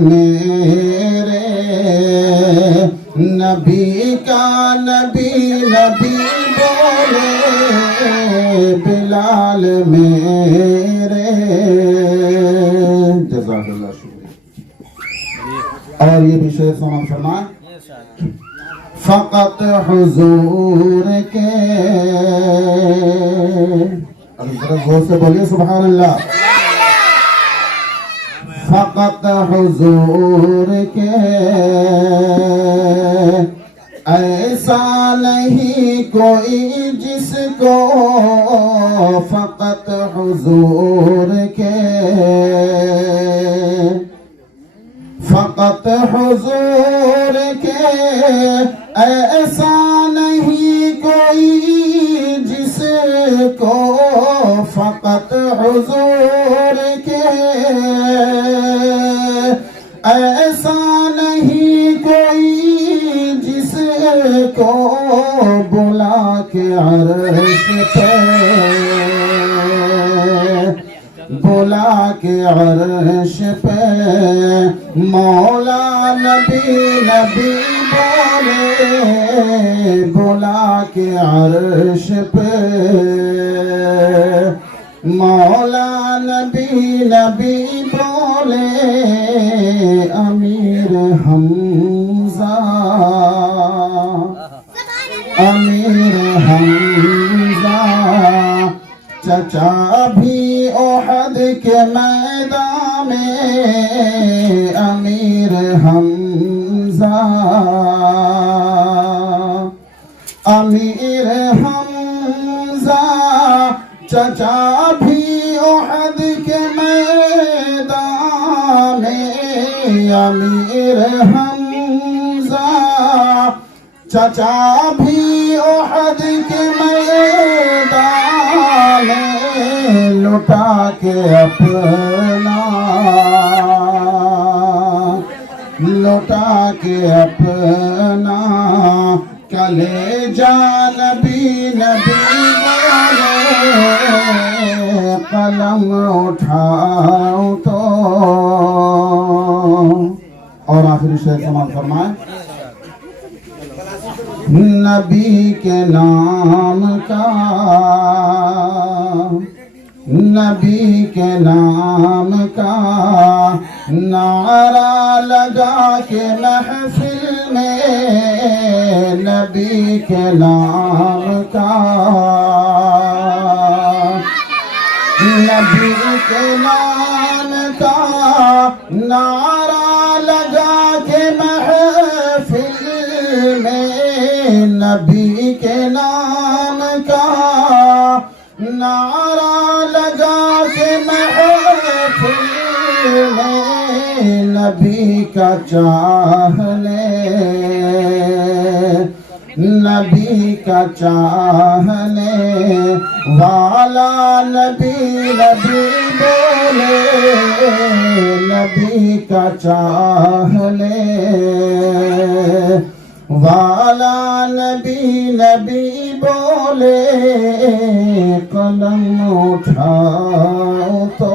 میرے نبی کا نبی نبی بولے بلال میرے. جزاک اللہ شکریہ. اور یہ بھی شعر سماعت فرمائیں. فقط حضور کے ابھی ذرا زور سے بولیے سبحان اللہ. فقط حضور کے ایسا نہیں کوئی جس کو فقط حضور کے فقط حضور کے ایسا نہیں کوئی جس کو فقط حضور کے ایسا نہیں کوئی جس کو بلا کے عرش پہ بلا کے عرش پہ مولا نبی نبی بولے بلا کے عرش پہ مولا نبی نبی بولے امیر حمزہ امیر حمزہ چچا بھی احد کے میدان میں امیر حمزہ امیر حمزہ چچا بھی احد کے میدان میں امیر حمزہ چچا بھی احد کے میدان میں لٹا کے اپنا کلیجہ نبی نبی بولے قلم اٹھاؤ تو. اور آخری شعر سماعت فرمائیں. نبی کے نام کا نبی کے نام کا نعرہ لگا کے محفل میں نبی کے نام کا نبی کے نام کا نعرہ لگا کے محفل میں نبی کے نام کا نعرہ لگا کے محفل میں نبی کا چاہنے نبی کا چاہنے والا نبی نبی بولے نبی کا چاہنے والا نبی نبی بولے قلم اٹھاؤ تو